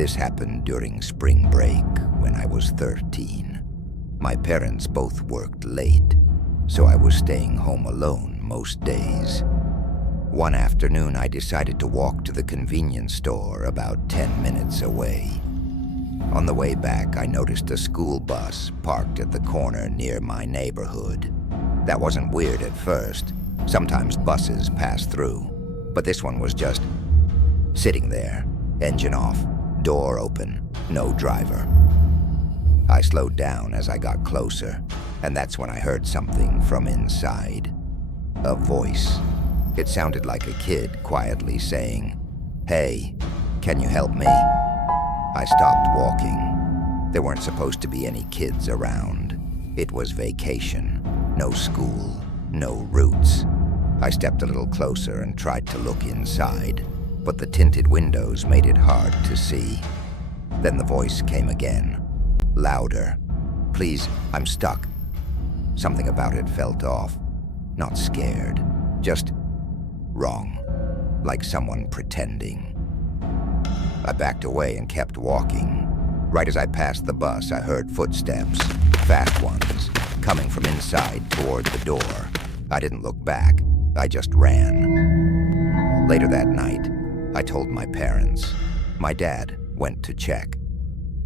This happened during spring break when I was 13. My parents both worked late, so I was staying home alone most days. One afternoon, I decided to walk to the convenience store about 10 minutes away. On the way back, I noticed a school bus parked at the corner near my neighborhood. That wasn't weird at first. Sometimes buses pass through, but this one was just sitting there, engine off, door open, no driver. I slowed down as I got closer, and that's when I heard something from inside. A voice. It sounded like a kid quietly saying, "Hey, can you help me?" I stopped walking. There weren't supposed to be any kids around. It was vacation. No school, no routes. I stepped a little closer and tried to look inside, but the tinted windows made it hard to see. Then the voice came again, louder. "Please, I'm stuck." Something about it felt off. Not scared, just wrong, like someone pretending. I backed away and kept walking. Right as I passed the bus, I heard footsteps, fast ones, coming from inside toward the door. I didn't look back, I just ran. Later that night, I told my parents. My dad went to check.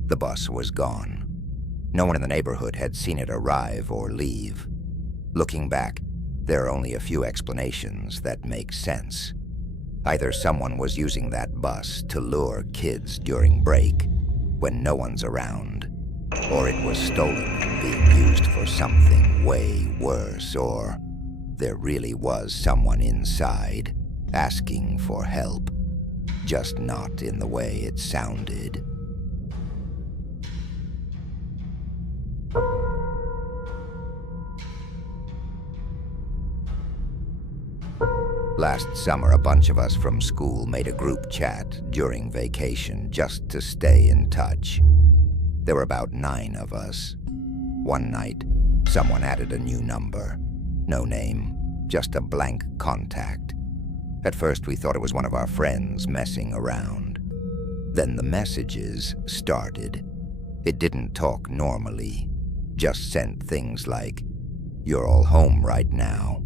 The bus was gone. No one in the neighborhood had seen it arrive or leave. Looking back, there are only a few explanations that make sense. Either someone was using that bus to lure kids during break when no one's around, or it was stolen and being used for something way worse, or there really was someone inside asking for help, just not in the way it sounded. Last summer, a bunch of us from school made a group chat during vacation just to stay in touch. There were about 9 of us. One night, someone added a new number. No name, just a blank contact. At first, we thought it was one of our friends messing around. Then the messages started. It didn't talk normally, just sent things like, "You're all home right now,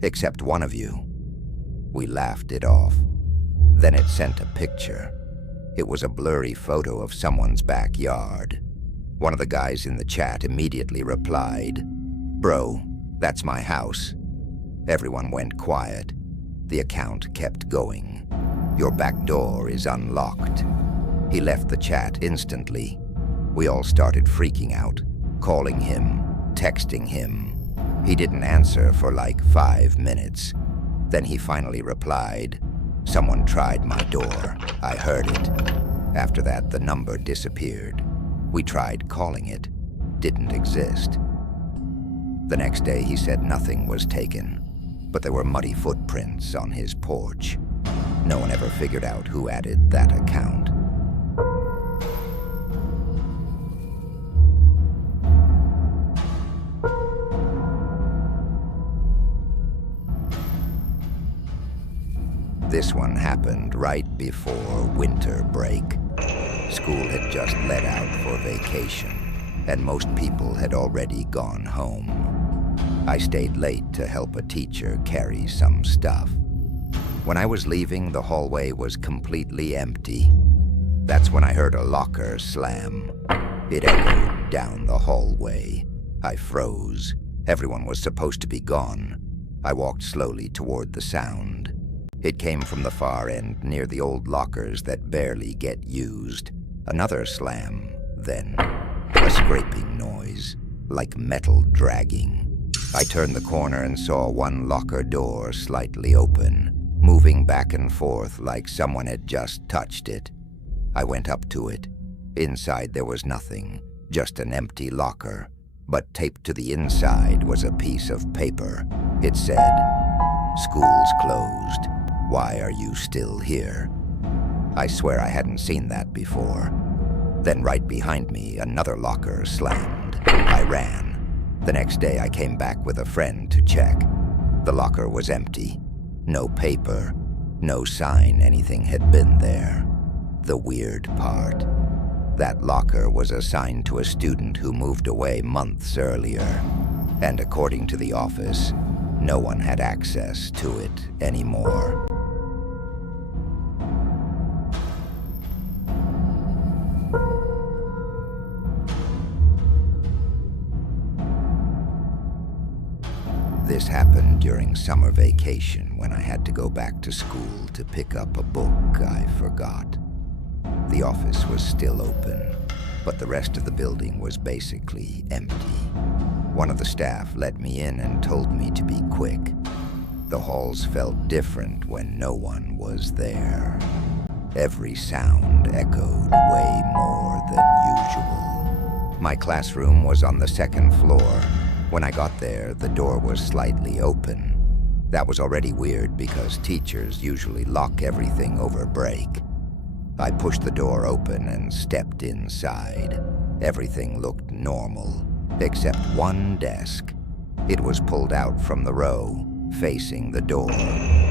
except one of you." We laughed it off. Then it sent a picture. It was a blurry photo of someone's backyard. One of the guys in the chat immediately replied, "Bro, that's my house." Everyone went quiet. The account kept going. "Your back door is unlocked." He left the chat instantly. We all started freaking out, calling him, texting him. He didn't answer for like 5 minutes. Then he finally replied, "Someone tried my door. I heard it." After that, the number disappeared. We tried calling it. Didn't exist. The next day, he said nothing was taken, but there were muddy footprints on his porch. No one ever figured out who added that account. This one happened right before winter break. School had just let out for vacation, and most people had already gone home. I stayed late to help a teacher carry some stuff. When I was leaving, the hallway was completely empty. That's when I heard a locker slam. It echoed down the hallway. I froze. Everyone was supposed to be gone. I walked slowly toward the sound. It came from the far end near the old lockers that barely get used. Another slam, then a scraping noise, like metal dragging. I turned the corner and saw one locker door slightly open, moving back and forth like someone had just touched it. I went up to it. Inside there was nothing, just an empty locker, but taped to the inside was a piece of paper. It said, "School's closed. Why are you still here?" I swear I hadn't seen that before. Then right behind me, another locker slammed. I ran. The next day I came back with a friend to check. The locker was empty. No paper, no sign anything had been there. the weird part. That locker was assigned to a student who moved away months earlier, and according to the office, no one had access to it anymore. This happened during summer vacation when I had to go back to school to pick up a book I forgot. The office was still open, but the rest of the building was basically empty. One of the staff let me in and told me to be quick. The halls felt different when no one was there. Every sound echoed way more than usual. My classroom was on the second floor. When I got there, the door was slightly open. That was already weird because teachers usually lock everything over break. I pushed the door open and stepped inside. Everything looked normal, except one desk. It was pulled out from the row, facing the door,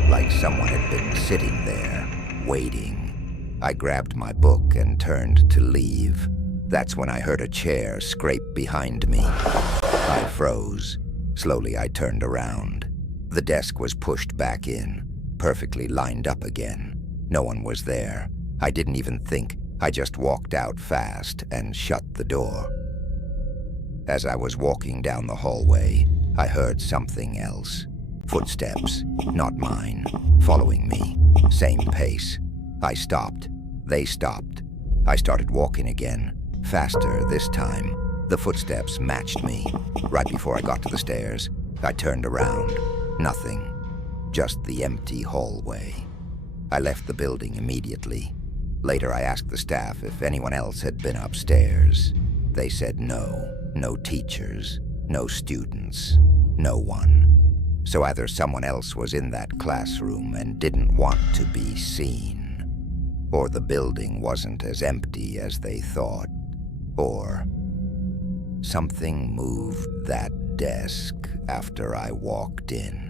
like someone had been sitting there, waiting. I grabbed my book and turned to leave. That's when I heard a chair scrape behind me. I froze. Slowly, I turned around. The desk was pushed back in, perfectly lined up again. No one was there. I didn't even think. I just walked out fast and shut the door. As I was walking down the hallway, I heard something else. Footsteps, not mine, following me. Same pace. I stopped. They stopped. I started walking again, faster this time. The footsteps matched me. Right before I got to the stairs, I turned around. Nothing. Just the empty hallway. I left the building immediately. Later, I asked the staff if anyone else had been upstairs. They said no. No teachers. No students. No one. So either someone else was in that classroom and didn't want to be seen, or the building wasn't as empty as they thought, or something moved that desk after I walked in.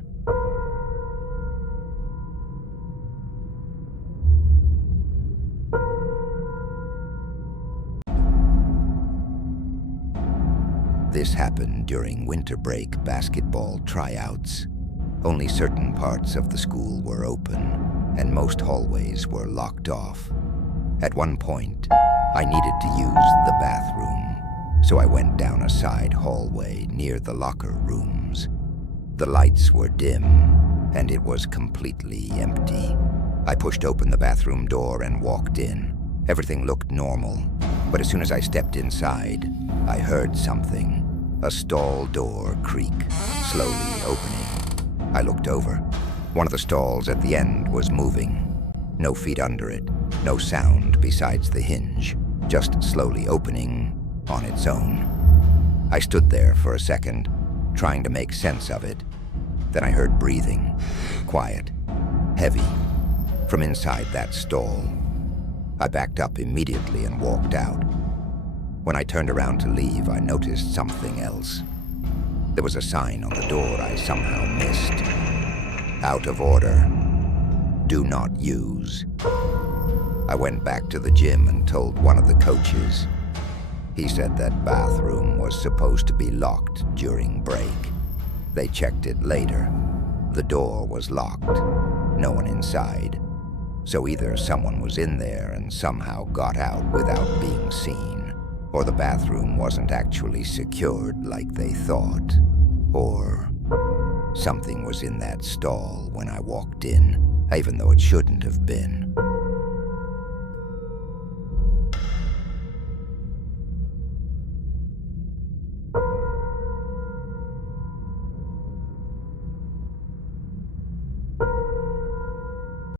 This happened during winter break basketball tryouts. Only certain parts of the school were open, and most hallways were locked off. At one point, I needed to use the bathroom, so I went down a side hallway near the locker rooms. The lights were dim, and it was completely empty. I pushed open the bathroom door and walked in. Everything looked normal, but as soon as I stepped inside, I heard something. A stall door creak, slowly opening. I looked over. One of the stalls at the end was moving. No feet under it, no sound besides the hinge, just slowly opening on its own. I stood there for a second, trying to make sense of it. Then I heard breathing, quiet, heavy, from inside that stall. I backed up immediately and walked out. When I turned around to leave, I noticed something else. There was a sign on the door I somehow missed. Out of order. Do not use. I went back to the gym and told one of the coaches. He said that bathroom was supposed to be locked during break. They checked it later. The door was locked. No one inside. So either someone was in there and somehow got out without being seen, or the bathroom wasn't actually secured like they thought, or something was in that stall when I walked in, even though it shouldn't have been.